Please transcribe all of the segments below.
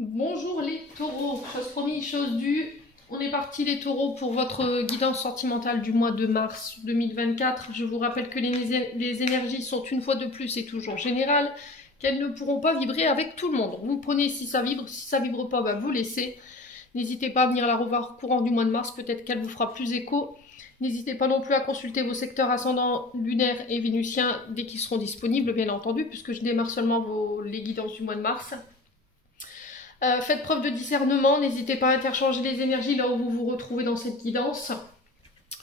Bonjour les taureaux, chose promise, chose due. On est parti les taureaux pour votre guidance sentimentale du mois de mars 2024. Je vous rappelle que les énergies sont une fois de plus et toujours générales, qu'elles ne pourront pas vibrer avec tout le monde. Vous prenez si ça vibre pas, vous laissez. N'hésitez pas à venir la revoir courant du mois de mars, peut-être qu'elle vous fera plus écho. N'hésitez pas non plus à consulter vos secteurs ascendants lunaires et vénusiens dès qu'ils seront disponibles, bien entendu, puisque je démarre seulement les guidances du mois de mars. Faites preuve de discernement, n'hésitez pas à interchanger les énergies là où vous vous retrouvez dans cette guidance.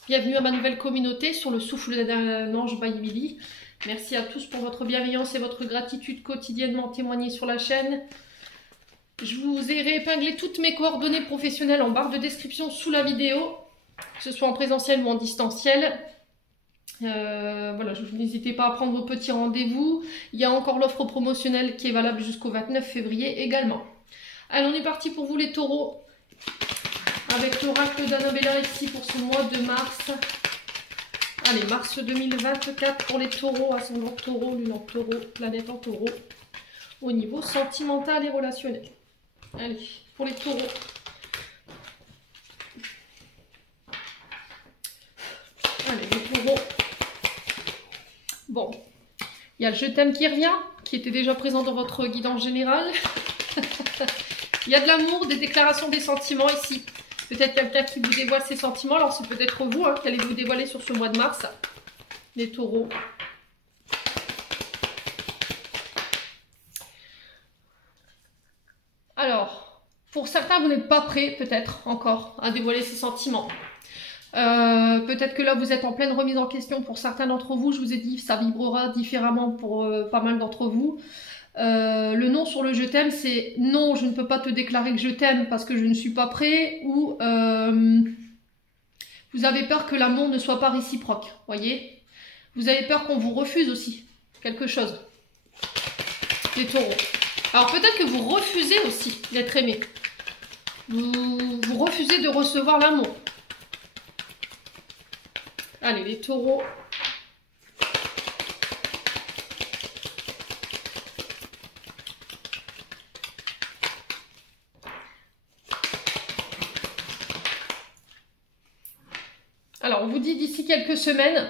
Bienvenue à ma nouvelle communauté sur le souffle d'un ange by Billy. Merci à tous pour votre bienveillance et votre gratitude quotidiennement témoignée sur la chaîne. Je vous ai réépinglé toutes mes coordonnées professionnelles en barre de description sous la vidéo, que ce soit en présentiel ou en distanciel. Voilà, n'hésitez pas à prendre vos petits rendez-vous. Il y a encore l'offre promotionnelle qui est valable jusqu'au 29 février également. Allez, on est parti pour vous les taureaux, avec l'oracle d'Annabella ici pour ce mois de mars. Allez, mars 2024 pour les taureaux, ascendant taureau, lune en taureau, planète en taureau, au niveau sentimental et relationnel. Allez, pour les taureaux. Allez, les taureaux. Bon, il y a le je t'aime qui revient, qui était déjà présent dans votre guidance générale. Il y a de l'amour, des déclarations des sentiments ici. Peut-être quelqu'un qui vous dévoile ses sentiments. Alors c'est peut-être vous qui allez vous dévoiler sur ce mois de mars. Les taureaux. Alors, pour certains, vous n'êtes pas prêts peut-être encore à dévoiler ces sentiments. Peut-être que là, vous êtes en pleine remise en question pour certains d'entre vous. Je vous ai dit, ça vibrera différemment pour pas mal d'entre vous. Le non sur le je t'aime, c'est non, je ne peux pas te déclarer que je t'aime parce que je ne suis pas prêt, ou vous avez peur que l'amour ne soit pas réciproque, voyez. Vous avez peur qu'on vous refuse aussi quelque chose, les taureaux. Alors peut-être que vous refusez aussi d'être aimé. Vous refusez de recevoir l'amour. Allez, les taureaux. Alors, on vous dit d'ici quelques semaines.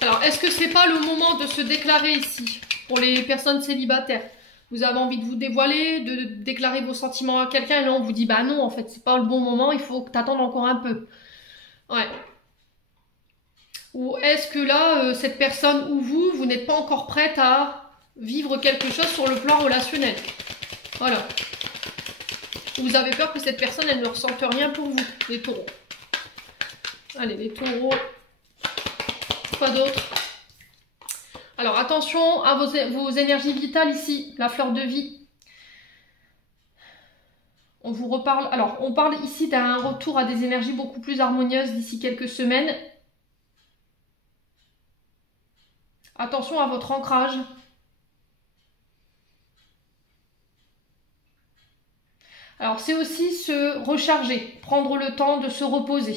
Alors, est-ce que c'est pas le moment de se déclarer ici, pour les personnes célibataires? Vous avez envie de vous dévoiler, de déclarer vos sentiments à quelqu'un, et là on vous dit, bah non, en fait, c'est pas le bon moment, il faut que t'attendes encore un peu. Ouais. Ou est-ce que là, cette personne ou vous n'êtes pas encore prête à vivre quelque chose sur le plan relationnel? Voilà. Vous avez peur que cette personne, elle ne ressente rien pour vous, les taureaux. Allez, les taureaux. Pas d'autres. Alors, attention à vos énergies vitales ici, la fleur de vie. On vous reparle. Alors, on parle ici d'un retour à des énergies beaucoup plus harmonieuses d'ici quelques semaines. Attention à votre ancrage. Alors, c'est aussi se recharger, prendre le temps de se reposer.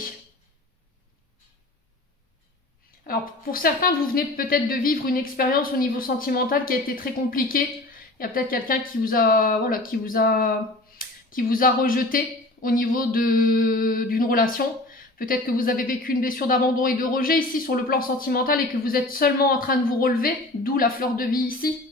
Alors, pour certains, vous venez peut-être de vivre une expérience au niveau sentimental qui a été très compliquée. Il y a peut-être quelqu'un qui vous a, voilà, qui vous a rejeté au niveau d'une relation. Peut-être que vous avez vécu une blessure d'abandon et de rejet ici sur le plan sentimental et que vous êtes seulement en train de vous relever, d'où la fleur de vie ici.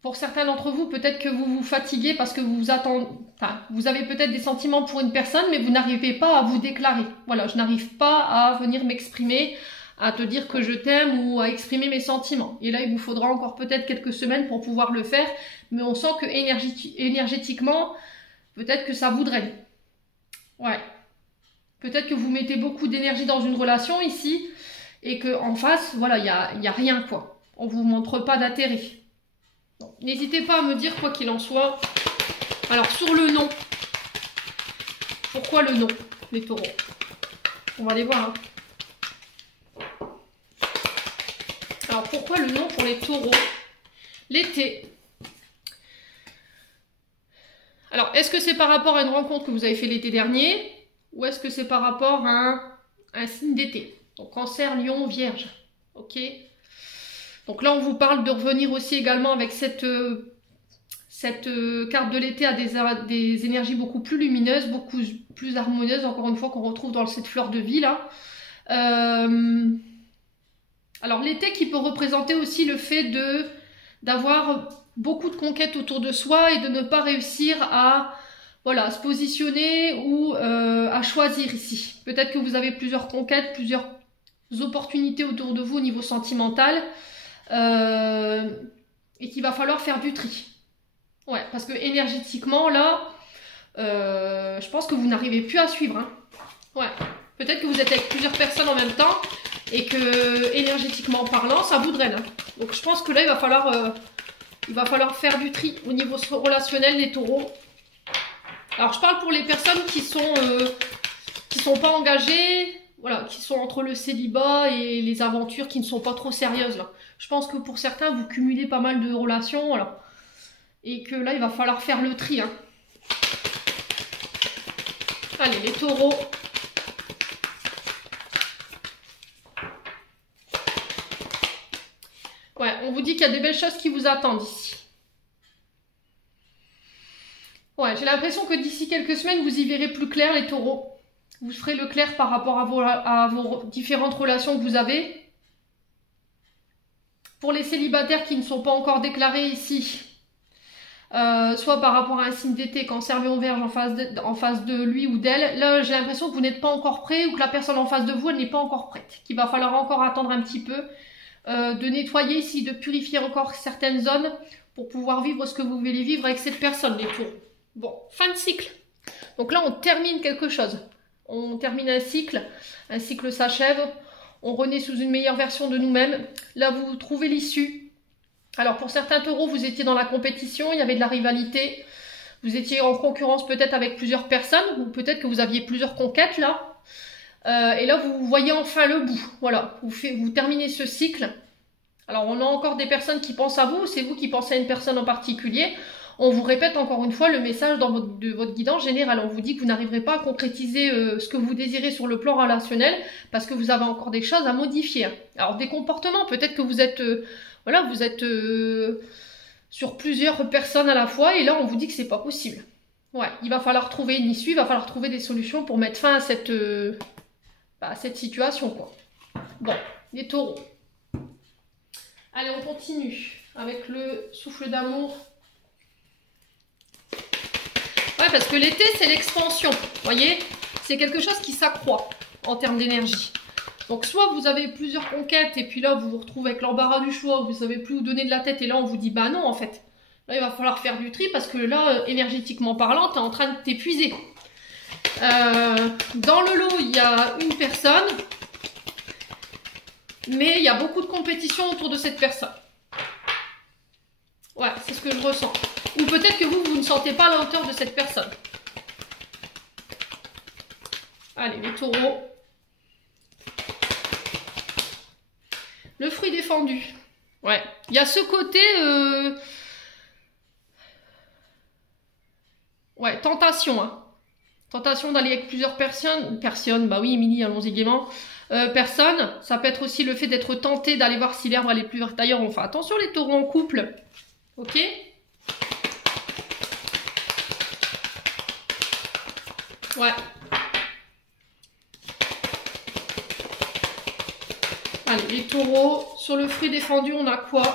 Pour certains d'entre vous, peut-être que vous vous fatiguez parce que vous attendez, enfin, vous avez peut-être des sentiments pour une personne, mais vous n'arrivez pas à vous déclarer. Voilà, je n'arrive pas à venir m'exprimer, à te dire que je t'aime ou à exprimer mes sentiments. Et là, il vous faudra encore peut-être quelques semaines pour pouvoir le faire, mais on sent que énergétiquement, peut-être que ça vous draine. Ouais. Peut-être que vous mettez beaucoup d'énergie dans une relation ici, et qu'en face, voilà, il y a rien, quoi. On vous montre pas d'intérêt. N'hésitez pas à me dire quoi qu'il en soit. Alors sur le non. Pourquoi le non, les taureaux? On va aller voir. Hein. Alors pourquoi le non pour les taureaux? L'été. Alors est-ce que c'est par rapport à une rencontre que vous avez fait l'été dernier? Ou est-ce que c'est par rapport à un signe d'été? Donc cancer, lion, vierge. Ok. Donc là, on vous parle de revenir aussi également avec cette carte de l'été à des énergies beaucoup plus lumineuses, beaucoup plus harmonieuses, encore une fois, qu'on retrouve dans cette fleur de vie là. Alors l'été qui peut représenter aussi le fait d'avoir beaucoup de conquêtes autour de soi et de ne pas réussir à voilà, se positionner ou à choisir ici. Peut-être que vous avez plusieurs conquêtes, plusieurs opportunités autour de vous au niveau sentimental et qu'il va falloir faire du tri. Ouais, parce que énergétiquement là, je pense que vous n'arrivez plus à suivre. Hein. Ouais, peut-être que vous êtes avec plusieurs personnes en même temps et que énergétiquement parlant, ça vous draine. Hein. Donc je pense que là, il va falloir faire du tri au niveau relationnel, les taureaux. Alors je parle pour les personnes qui sont pas engagées, voilà, qui sont entre le célibat et les aventures qui ne sont pas trop sérieuses là. Je pense que pour certains, vous cumulez pas mal de relations, voilà. Et que là, il va falloir faire le tri. Hein. Allez, les taureaux. Ouais, on vous dit qu'il y a des belles choses qui vous attendent ici. Ouais, j'ai l'impression que d'ici quelques semaines, vous y verrez plus clair, les taureaux. Vous ferez le clair par rapport à vos différentes relations que vous avez. Pour les célibataires qui ne sont pas encore déclarés ici, soit par rapport à un signe d'été, Cancer, Lion, Vierge en face de lui ou d'elle, là j'ai l'impression que vous n'êtes pas encore prêt ou que la personne en face de vous, elle n'est pas encore prête. Qu'il va falloir encore attendre un petit peu, de nettoyer ici, de purifier encore certaines zones pour pouvoir vivre ce que vous voulez vivre avec cette personne, les taureaux. Bon, fin de cycle. Donc là, on termine quelque chose. On termine un cycle s'achève. On renaît sous une meilleure version de nous-mêmes. Là, vous trouvez l'issue. Alors, pour certains taureaux, vous étiez dans la compétition, il y avait de la rivalité. Vous étiez en concurrence peut-être avec plusieurs personnes, ou peut-être que vous aviez plusieurs conquêtes, là. Et là, vous voyez enfin le bout. Voilà, vous terminez ce cycle. Alors, on a encore des personnes qui pensent à vous, c'est vous qui pensez à une personne en particulier. On vous répète encore une fois le message de votre guidance générale. On vous dit que vous n'arriverez pas à concrétiser ce que vous désirez sur le plan relationnel parce que vous avez encore des choses à modifier. Alors des comportements, peut-être que vous êtes, sur plusieurs personnes à la fois et là on vous dit que c'est pas possible. Ouais, il va falloir trouver une issue, il va falloir trouver des solutions pour mettre fin à cette situation, quoi. Bon, les taureaux. Allez, on continue avec le souffle d'amour. Ouais, parce que l'été, c'est l'expansion. Vous voyez, c'est quelque chose qui s'accroît en termes d'énergie. Donc, soit vous avez plusieurs conquêtes et puis là, vous vous retrouvez avec l'embarras du choix, vous ne savez plus où donner de la tête et là, on vous dit, bah non, en fait. Là, il va falloir faire du tri parce que là, énergétiquement parlant, tu es en train de t'épuiser. Dans le lot, il y a une personne, mais il y a beaucoup de compétition autour de cette personne. Ouais, c'est ce que je ressens. Ou peut-être que vous ne sentez pas à la hauteur de cette personne. Allez, les taureaux. Le fruit défendu. Ouais, il y a ce côté... Ouais, tentation. Hein. Tentation d'aller avec plusieurs personnes. Bah oui, Émilie, allons-y gaiement. Personne. Ça peut être aussi le fait d'être tenté d'aller voir si l'herbe est plus verte ailleurs. On fait attention les taureaux en couple. Ok ? Ouais. Allez, les taureaux. Sur le fruit défendu, on a quoi?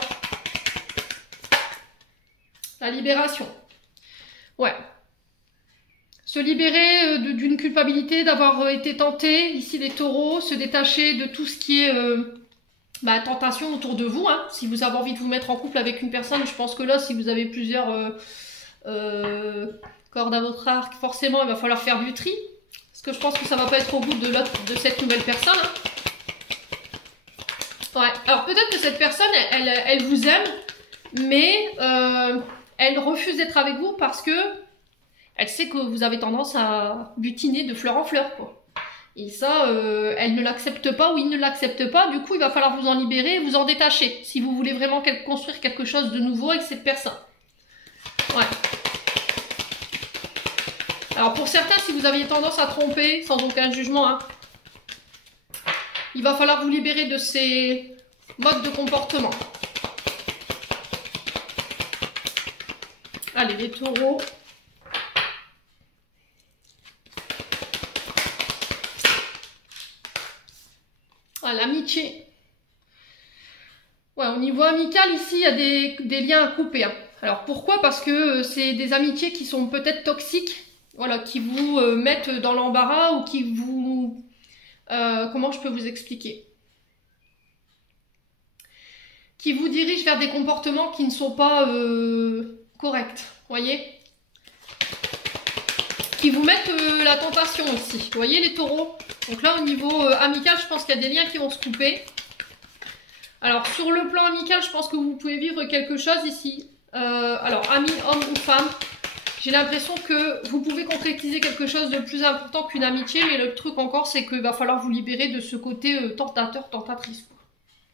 La libération. Ouais. Se libérer d'une culpabilité d'avoir été tenté. Ici, les taureaux. Se détacher de tout ce qui est tentation autour de vous. Hein. Si vous avez envie de vous mettre en couple avec une personne, je pense que là, si vous avez plusieurs cordes à votre arc, forcément, il va falloir faire du tri. Parce que je pense que ça va pas être au goût de cette nouvelle personne. Hein. Ouais. Alors peut-être que cette personne, elle vous aime, mais elle refuse d'être avec vous parce que elle sait que vous avez tendance à butiner de fleur en fleur, quoi. Et ça, elle ne l'accepte pas ou il ne l'accepte pas. Du coup, il va falloir vous en libérer et vous en détacher si vous voulez vraiment construire quelque chose de nouveau avec cette personne. Ouais. Alors pour certains, si vous aviez tendance à tromper, sans aucun jugement, hein, il va falloir vous libérer de ces modes de comportement. Allez, les taureaux. Ah, l'amitié. Ouais, au niveau amical, ici, il y a des liens à couper. Hein. Alors, pourquoi? Parce que c'est des amitiés qui sont peut-être toxiques, voilà, qui vous mettent dans l'embarras ou qui vous... comment je peux vous expliquer? Qui vous dirigent vers des comportements qui ne sont pas corrects, voyez? Qui vous mettent la tentation aussi, vous voyez les taureaux? Donc là, au niveau amical, je pense qu'il y a des liens qui vont se couper. Alors, sur le plan amical, je pense que vous pouvez vivre quelque chose ici. Alors, ami, homme ou femme, j'ai l'impression que vous pouvez concrétiser quelque chose de plus important qu'une amitié, mais le truc encore, c'est qu'il va falloir vous libérer de ce côté tentateur, tentatrice.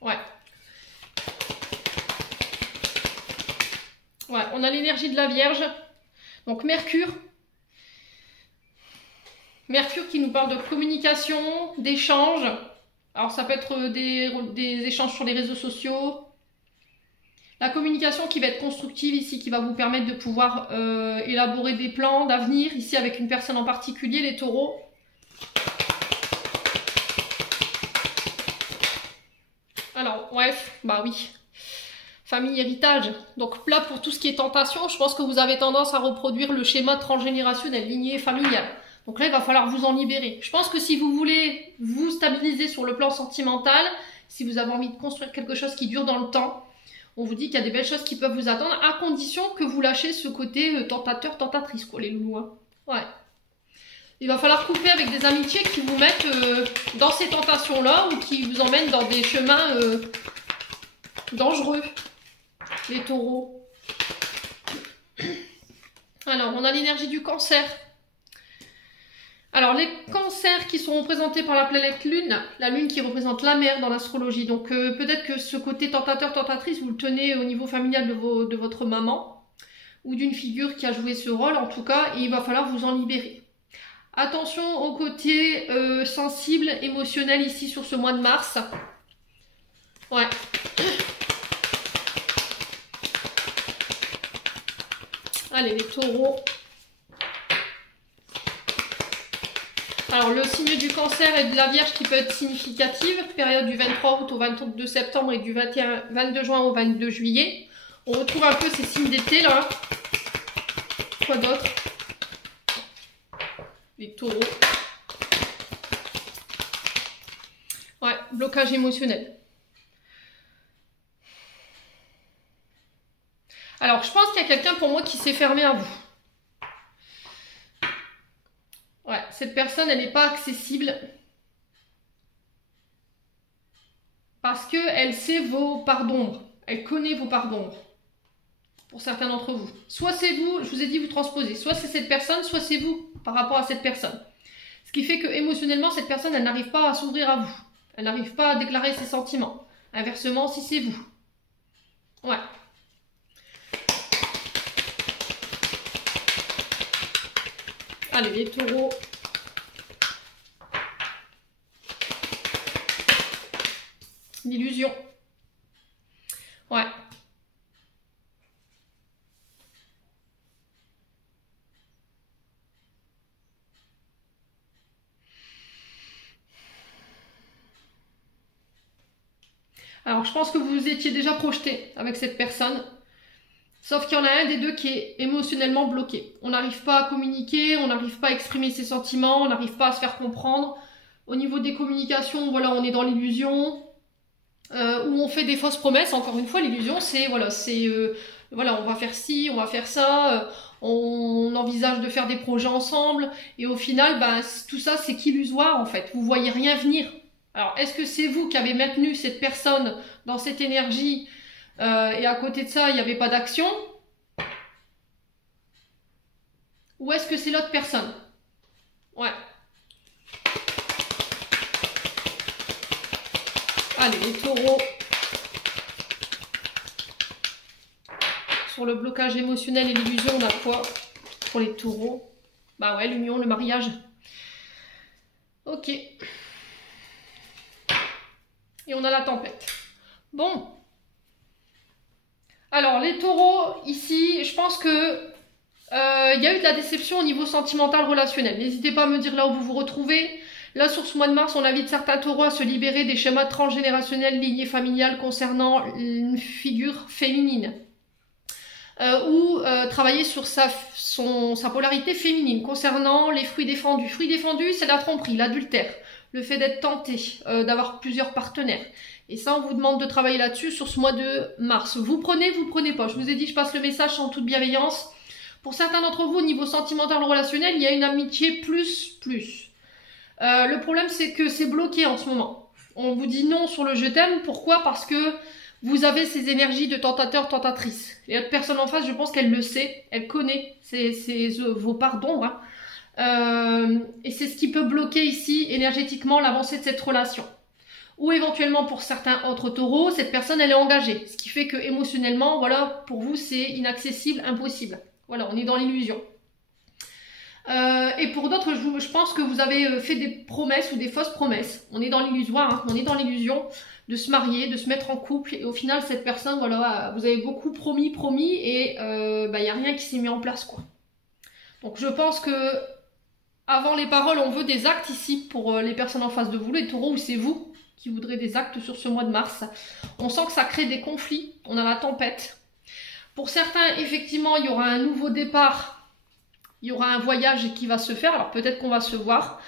Ouais. Ouais, on a l'énergie de la Vierge. Donc, Mercure. Mercure qui nous parle de communication, d'échange. Alors, ça peut être des échanges sur les réseaux sociaux. La communication qui va être constructive ici, qui va vous permettre de pouvoir élaborer des plans d'avenir, ici avec une personne en particulier, les taureaux. Alors, bref, bah oui. Famille, héritage. Donc là, pour tout ce qui est tentation, je pense que vous avez tendance à reproduire le schéma transgénérationnel, lignée familiale. Donc là, il va falloir vous en libérer. Je pense que si vous voulez vous stabiliser sur le plan sentimental, si vous avez envie de construire quelque chose qui dure dans le temps, on vous dit qu'il y a des belles choses qui peuvent vous attendre, à condition que vous lâchez ce côté tentateur, tentatrice, quoi, les loulous. Hein. Ouais. Il va falloir couper avec des amitiés qui vous mettent dans ces tentations-là ou qui vous emmènent dans des chemins dangereux, les taureaux. Alors, on a l'énergie du cancer. Alors, les cancers qui sont représentés par la planète Lune, la Lune qui représente la mer dans l'astrologie. Donc, peut-être que ce côté tentateur-tentatrice, vous le tenez au niveau familial de votre maman ou d'une figure qui a joué ce rôle, en tout cas, et il va falloir vous en libérer. Attention au côté sensible, émotionnel ici sur ce mois de mars. Ouais. Allez, les taureaux. Alors, le signe du cancer et de la Vierge qui peut être significative, période du 23 août au 22 septembre et du 22 juin au 22 juillet. On retrouve un peu ces signes d'été, là. Quoi d'autre? Les taureaux. Ouais, blocage émotionnel. Alors, je pense qu'il y a quelqu'un pour moi qui s'est fermé à vous. Ouais, cette personne, elle n'est pas accessible. Parce qu'elle sait vos parts d'ombre. Elle connaît vos parts d'ombre. Pour certains d'entre vous. Soit c'est vous, je vous ai dit vous transposez. Soit c'est cette personne, soit c'est vous par rapport à cette personne. Ce qui fait que émotionnellement, cette personne, elle n'arrive pas à s'ouvrir à vous. Elle n'arrive pas à déclarer ses sentiments. Inversement, si c'est vous. Ouais. Allez, les taureaux. L'illusion. Ouais. Alors, je pense que vous vous étiez déjà projeté avec cette personne. Sauf qu'il y en a un des deux qui est émotionnellement bloqué. On n'arrive pas à communiquer, on n'arrive pas à exprimer ses sentiments, on n'arrive pas à se faire comprendre. Au niveau des communications, voilà, on est dans l'illusion, où on fait des fausses promesses. Encore une fois, l'illusion, c'est, voilà, voilà, on va faire ci, on va faire ça, on envisage de faire des projets ensemble, et au final, bah, tout ça, c'est qu'illusoire, en fait. Vous voyez rien venir. Alors, est-ce que c'est vous qui avez maintenu cette personne dans cette énergie et à côté de ça, il n'y avait pas d'action? Ou est-ce que c'est l'autre personne? Ouais. Allez, les taureaux. Sur le blocage émotionnel et l'illusion, on a quoi pour les taureaux? Bah ouais, l'union, le mariage. Ok. Et on a la tempête. Bon. Alors, les taureaux, ici, je pense que Il y a eu de la déception au niveau sentimental relationnel. N'hésitez pas à me dire là où vous vous retrouvez. Là, sur ce mois de mars, on invite certains taureaux à se libérer des schémas transgénérationnels, lignée familiale concernant une figure féminine. Ou travailler sur sa polarité féminine concernant les fruits défendus. Fruits défendus, c'est la tromperie, l'adultère, le fait d'être tenté, d'avoir plusieurs partenaires. Et ça, on vous demande de travailler là-dessus sur ce mois de mars. Vous prenez pas. Je vous ai dit, je passe le message en toute bienveillance. Pour certains d'entre vous, au niveau sentimental relationnel, il y a une amitié plus. Le problème, c'est que c'est bloqué en ce moment. On vous dit non sur le je t'aime. Pourquoi? Parce que vous avez ces énergies de tentateur, tentatrice. Et l'autre personne en face, je pense qu'elle le sait, elle connaît vos parts d'ombre. Et c'est ce qui peut bloquer ici, énergétiquement, l'avancée de cette relation. Ou éventuellement, pour certains autres taureaux, cette personne, elle est engagée. Ce qui fait que émotionnellement, voilà, pour vous, c'est inaccessible, impossible. Voilà, on est dans l'illusion. Et pour d'autres, je pense que vous avez fait des promesses ou des fausses promesses. On est dans l'illusoire, hein, on est dans l'illusion de se marier, de se mettre en couple. Et au final, cette personne, voilà, vous avez beaucoup promis, et il n'y a rien qui s'est mis en place, quoi. Donc je pense que avant les paroles, on veut des actes ici pour les personnes en face de vous, les taureaux, ou c'est vous qui voudrez des actes sur ce mois de mars. On sent que ça crée des conflits, on a la tempête. Pour certains, effectivement, il y aura un nouveau départ, il y aura un voyage qui va se faire, alors peut-être qu'on va se voir.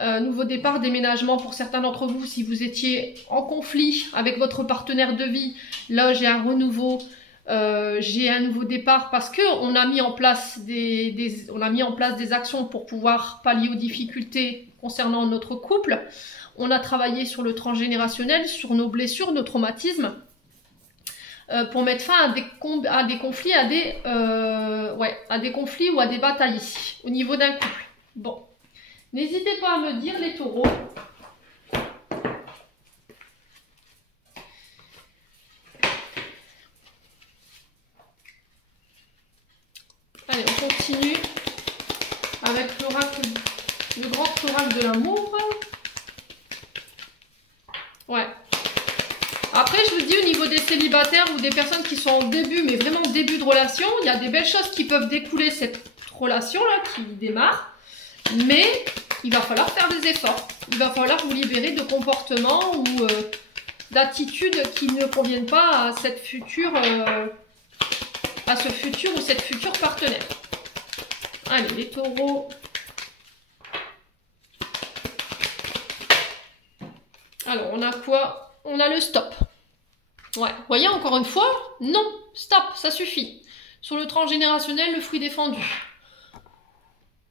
Nouveau départ, déménagement pour certains d'entre vous, si vous étiez en conflit avec votre partenaire de vie, là j'ai un renouveau, j'ai un nouveau départ parce que on a mis en place des actions pour pouvoir pallier aux difficultés concernant notre couple. On a travaillé sur le transgénérationnel, sur nos blessures, nos traumatismes, pour mettre fin à des conflits, à des conflits ou à des batailles ici, au niveau d'un couple. Bon, n'hésitez pas à me dire, les taureaux. Allez, on continue avec l'oracle, le grand oracle de l'amour. Ouais. Après, je vous dis, au niveau des célibataires ou des personnes qui sont en début, mais vraiment début de relation, il y a des belles choses qui peuvent découler cette relation-là qui démarre. Mais il va falloir faire des efforts. Il va falloir vous libérer de comportements ou d'attitudes qui ne conviennent pas à cette future, à ce futur ou cette future partenaire. Allez, les taureaux. Alors, on a quoi? On a le stop. Ouais, vous voyez, encore une fois, non, stop, ça suffit. Sur le transgénérationnel, le fruit défendu.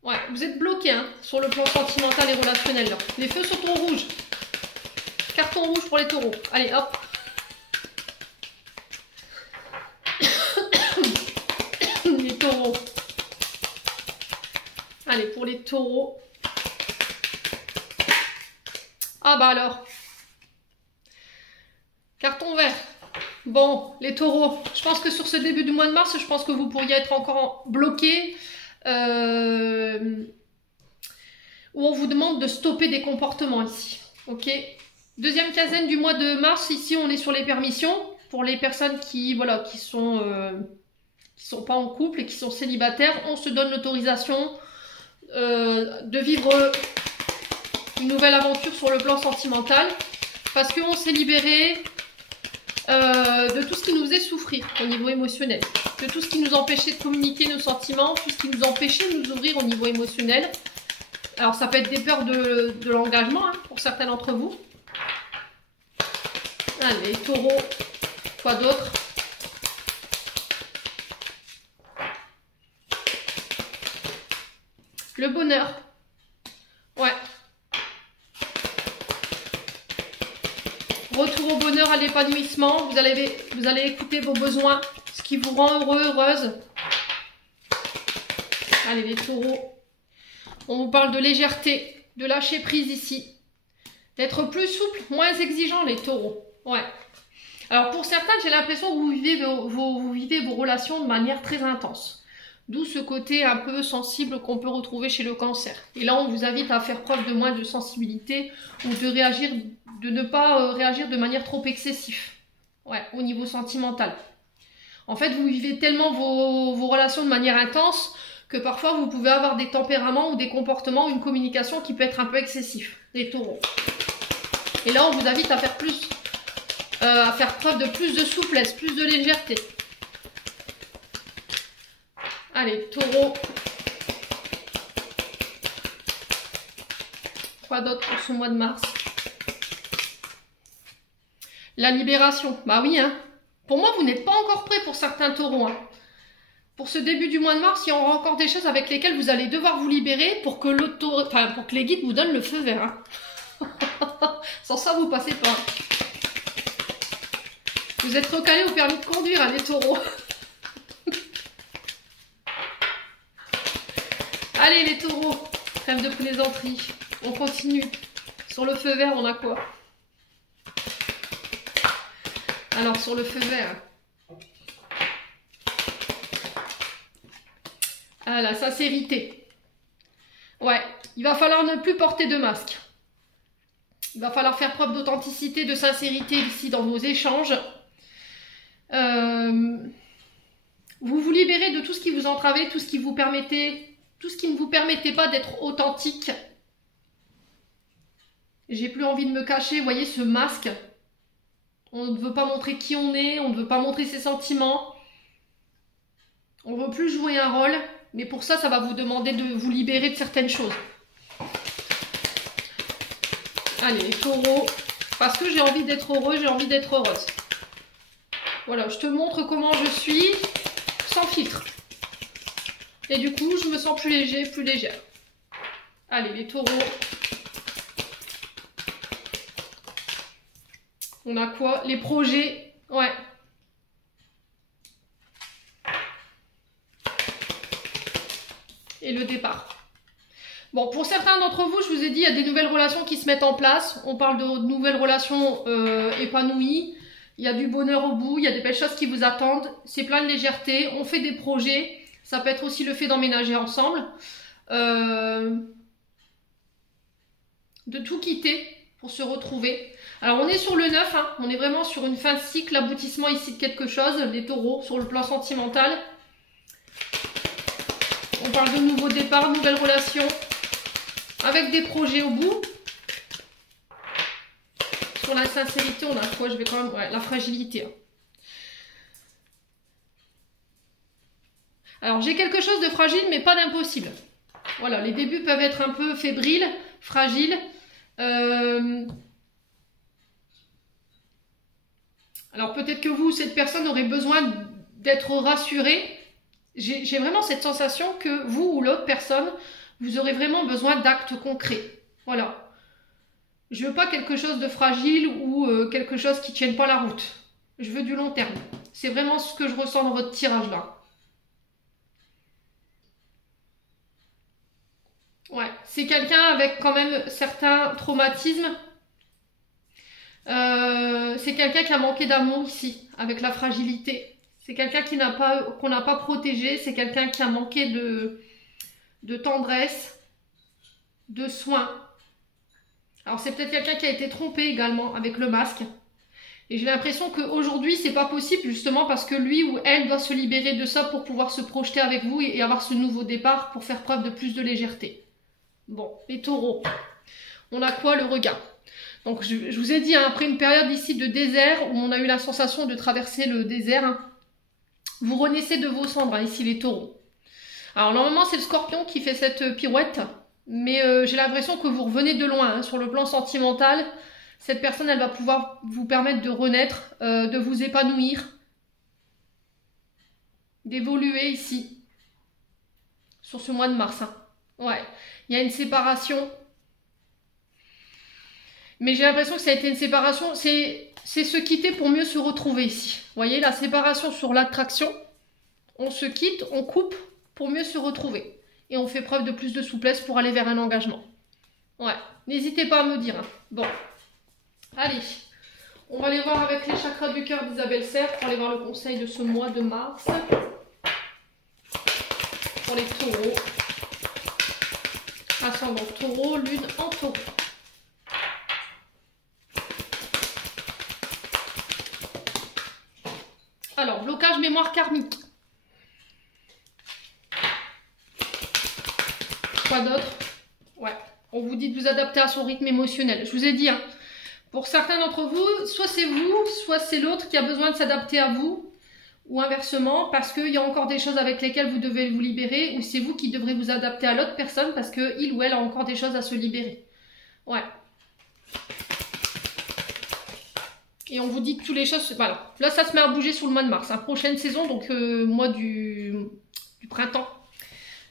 Ouais, vous êtes bloqué hein, sur le plan sentimental et relationnel. Là. Les feux sont en rouge. Carton rouge pour les taureaux. Allez, hop. Les taureaux. Allez, pour les taureaux. Ah bah alors. Carton vert. Bon, les taureaux, je pense que sur ce début du mois de mars, je pense que vous pourriez être encore bloqués. Où on vous demande de stopper des comportements ici. Ok. Deuxième quinzaine du mois de mars, ici on est sur les permissions. Pour les personnes qui, voilà, qui sont pas en couple et qui sont célibataires, on se donne l'autorisation de vivre une nouvelle aventure sur le plan sentimental. Parce qu'on s'est libéré de tout ce qui nous faisait souffrir au niveau émotionnel, de tout ce qui nous empêchait de communiquer nos sentiments, tout ce qui nous empêchait de nous ouvrir au niveau émotionnel. Alors ça peut être des peurs de l'engagement hein, pour certains d'entre vous. Allez, taureaux, quoi d'autre? Le bonheur. Ouais. Retour au bonheur, à l'épanouissement. Vous allez écouter vos besoins, ce qui vous rend heureux, heureuse. Allez, les taureaux. On vous parle de légèreté, de lâcher prise ici. D'être plus souple, moins exigeant, les taureaux. Ouais. Alors, pour certains, j'ai l'impression que vous vivez vos relations de manière très intense. D'où ce côté un peu sensible qu'on peut retrouver chez le cancer. Et là, on vous invite à faire preuve de moins de sensibilité ou de ne pas réagir de manière trop excessive. Ouais, au niveau sentimental. En fait, vous vivez tellement vos relations de manière intense que parfois vous pouvez avoir des tempéraments ou des comportements ou une communication qui peut être un peu excessif, les taureaux. Et là, on vous invite à faire à faire preuve de plus de souplesse, plus de légèreté. Allez, taureau. Quoi d'autre pour ce mois de mars? La libération. Bah oui, hein. Pour moi, vous n'êtes pas encore prêt pour certains taureaux. Hein. Pour ce début du mois de mars, il y aura encore des choses avec lesquelles vous allez devoir vous libérer pour que pour que les guides vous donnent le feu vert. Hein. Sans ça, vous passez pas. Vous êtes recalés au permis de conduire, hein, les taureaux. Allez, les taureaux. Trêve de plaisanterie. On continue. Sur le feu vert, on a quoi? Alors, sur le feu vert. Ah, la sincérité. Ouais, il va falloir ne plus porter de masque. Il va falloir faire preuve d'authenticité, de sincérité ici dans vos échanges. Vous vous libérez de tout ce qui vous entravait, tout ce qui ne vous permettait pas d'être authentique. J'ai plus envie de me cacher, vous voyez ce masque. On ne veut pas montrer qui on est, on ne veut pas montrer ses sentiments. On ne veut plus jouer un rôle, mais pour ça, ça va vous demander de vous libérer de certaines choses. Allez, les taureaux, parce que j'ai envie d'être heureux, j'ai envie d'être heureuse. Voilà, je te montre comment je suis, sans filtre. Et du coup, je me sens plus léger, plus légère. Allez, les taureaux. On a quoi? Les projets. Ouais. Et le départ. Bon, pour certains d'entre vous, je vous ai dit, il y a des nouvelles relations qui se mettent en place. On parle de nouvelles relations épanouies. Il y a du bonheur au bout, il y a des belles choses qui vous attendent. C'est plein de légèreté. On fait des projets. Ça peut être aussi le fait d'emménager ensemble. De tout quitter pour se retrouver. Alors on est sur le 9, hein. On est vraiment sur une fin de cycle, l'aboutissement ici de quelque chose, les taureaux, sur le plan sentimental. On parle de nouveaux départs, nouvelles relations, avec des projets au bout. Sur la sincérité, on a quoi? Je vais quand même... Ouais, la fragilité. Hein. Alors j'ai quelque chose de fragile, mais pas d'impossible. Voilà, les débuts peuvent être un peu fébriles, fragiles. Alors peut-être que vous, cette personne aurait besoin d'être rassurée. J'ai vraiment cette sensation que vous ou l'autre personne, vous aurez vraiment besoin d'actes concrets. Voilà. Je veux pas quelque chose de fragile ou quelque chose qui tienne pas la route. Je veux du long terme. C'est vraiment ce que je ressens dans votre tirage là. Ouais, c'est quelqu'un avec quand même certains traumatismes. C'est quelqu'un qui a manqué d'amour ici, avec la fragilité. C'est quelqu'un qu'on n'a pas protégé. C'est quelqu'un qui a manqué de tendresse, de soins. Alors c'est peut-être quelqu'un qui a été trompé également avec le masque. Et j'ai l'impression qu'aujourd'hui c'est pas possible justement parce que lui ou elle doit se libérer de ça pour pouvoir se projeter avec vous et avoir ce nouveau départ pour faire preuve de plus de légèreté. Bon, les taureaux. On a quoi? Le regard. Donc je vous ai dit, hein, après une période ici de désert, où on a eu la sensation de traverser le désert, hein, vous renaissez de vos cendres, hein, ici les taureaux. Alors normalement c'est le scorpion qui fait cette pirouette, mais j'ai l'impression que vous revenez de loin, hein, sur le plan sentimental. Cette personne, elle va pouvoir vous permettre de renaître, de vous épanouir, d'évoluer ici, sur ce mois de mars. Hein. Ouais, il y a une séparation. Mais j'ai l'impression que ça a été une séparation, c'est se quitter pour mieux se retrouver ici. Vous voyez, la séparation sur l'attraction, on se quitte, on coupe pour mieux se retrouver. Et on fait preuve de plus de souplesse pour aller vers un engagement. Ouais, n'hésitez pas à me dire. Hein. Bon, allez, on va aller voir avec les chakras du cœur d'Isabelle Serre pour aller voir le conseil de ce mois de mars. Pour les taureaux. Ascendant taureau, lune en taureau. Alors, blocage mémoire karmique. Quoi d'autre? Ouais, on vous dit de vous adapter à son rythme émotionnel. Je vous ai dit, hein, pour certains d'entre vous, soit c'est l'autre qui a besoin de s'adapter à vous, ou inversement, parce qu'il y a encore des choses avec lesquelles vous devez vous libérer, ou c'est vous qui devrez vous adapter à l'autre personne parce qu'il ou elle a encore des choses à se libérer. Ouais. Et on vous dit que toutes les choses... Voilà. Là, ça se met à bouger sur le mois de mars. Hein. Prochaine saison, donc mois du printemps.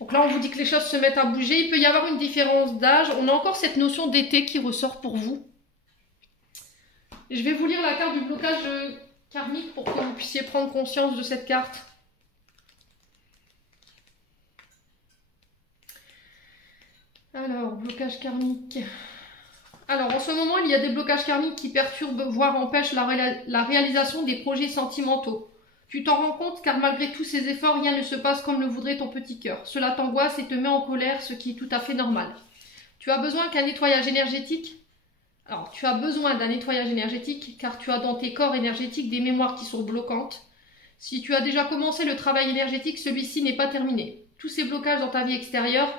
Donc là, on vous dit que les choses se mettent à bouger. Il peut y avoir une différence d'âge. On a encore cette notion d'été qui ressort pour vous. Et je vais vous lire la carte du blocage karmique pour que vous puissiez prendre conscience de cette carte. Alors, blocage karmique... Alors, en ce moment, il y a des blocages karmiques qui perturbent, voire empêchent la réalisation des projets sentimentaux. Tu t'en rends compte car malgré tous ces efforts, rien ne se passe comme le voudrait ton petit cœur. Cela t'angoisse et te met en colère, ce qui est tout à fait normal. Tu as besoin qu'un nettoyage énergétique. Alors, tu as besoin d'un nettoyage énergétique car tu as dans tes corps énergétiques des mémoires qui sont bloquantes. Si tu as déjà commencé le travail énergétique, celui-ci n'est pas terminé. Tous ces blocages dans ta vie extérieure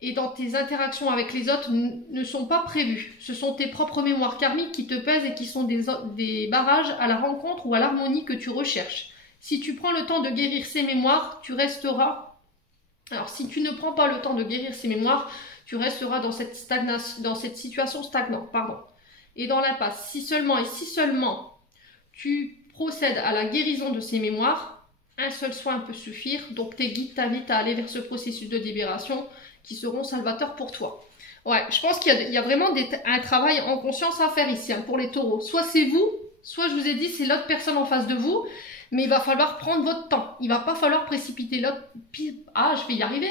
et dans tes interactions avec les autres ne sont pas prévus. Ce sont tes propres mémoires karmiques qui te pèsent et qui sont des barrages à la rencontre ou à l'harmonie que tu recherches. Si tu prends le temps de guérir ces mémoires, tu resteras... Alors, si tu ne prends pas le temps de guérir ces mémoires, tu resteras dans cette situation stagnante, et dans l'impasse. Si seulement tu procèdes à la guérison de ces mémoires, un seul soin peut suffire. Donc, tes guides t'invitent à aller vers ce processus de libération qui seront salvateurs pour toi. Ouais, je pense qu'il y a vraiment un travail en conscience à faire ici, hein, pour les taureaux. Soit c'est vous, soit je vous ai dit c'est l'autre personne en face de vous, mais il va falloir prendre votre temps. Il va pas falloir précipiter l'autre. Ah, je vais y arriver.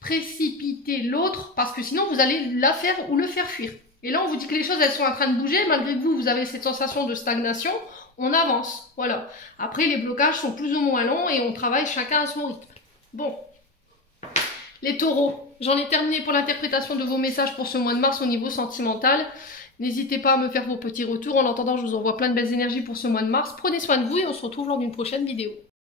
Précipiter l'autre, parce que sinon vous allez la faire ou le faire fuir. Et là, on vous dit que les choses, elles sont en train de bouger. Malgré que vous avez cette sensation de stagnation, on avance. Voilà. Après, les blocages sont plus ou moins longs et on travaille chacun à son rythme. Bon. Les taureaux, j'en ai terminé pour l'interprétation de vos messages pour ce mois de mars au niveau sentimental. N'hésitez pas à me faire vos petits retours. En attendant, je vous envoie plein de belles énergies pour ce mois de mars. Prenez soin de vous et on se retrouve lors d'une prochaine vidéo.